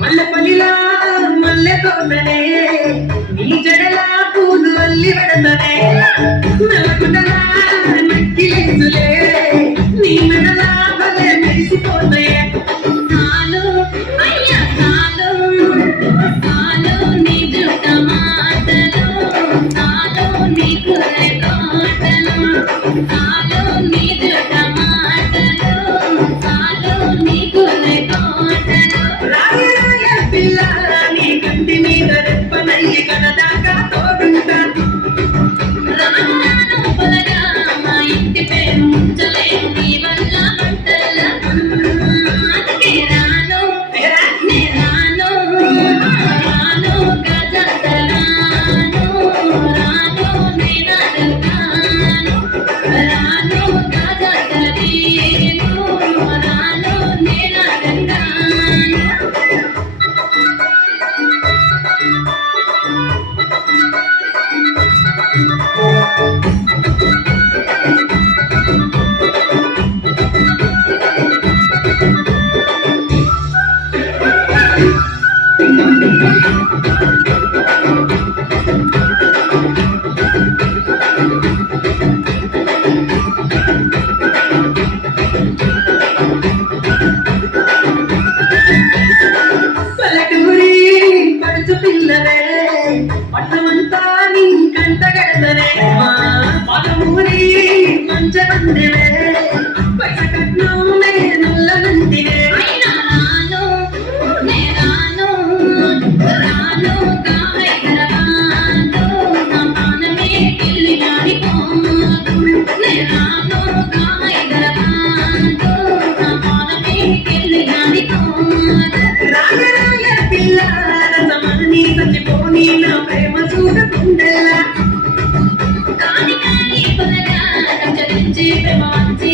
మల్లెపల్లిలా మల్లె తోటనే నీ జడలా పూలు అల్లి పెడతనే నలుగుండలా నక్కిలేసులే నీ మెడలా భలే మెరిసిపోతే కాలు అయ్యా కాలు కాలు నీ జుట్ట మాటలు కాలు నీ కుర్రె కోటలు కాలు నీ జుట్ట మాటలు కాలు నీ కుర్రె కోటలు రాయ పిల్ల నీ కంటి మీద రెప్పనయ్యి కనదాకా తోడుంటా రాను పొలగా మా ఇంటి పేరు ముంచలేను నీ వల్ల మంటల అందుకే రాను నే రాను రాను గజాతరాను రాను నేనడగాను రాను గజాతరీను రాను నేనడగాను పల్లెటూరి పడుచు పిల్లవే పట్టమంతా నీ కంట గడతనే పలమూరి మంచమందివే పైస కట్నం నల్లనంటివే అయినా రాను నే రాను రాను హైదరాబాదు నా ప్రాణమే ఢిల్లీ మారిపోదు నే రాను హైదరాబాదు నా ప్రాణమే ఢిల్లీ మారిపోదు రాగరాయ పిల్ల రసమని చచ్చిపోని నా ప్రేమ చూడకుండేలా కాని కాని పొలగా రచరించి ప్రేమ వంచి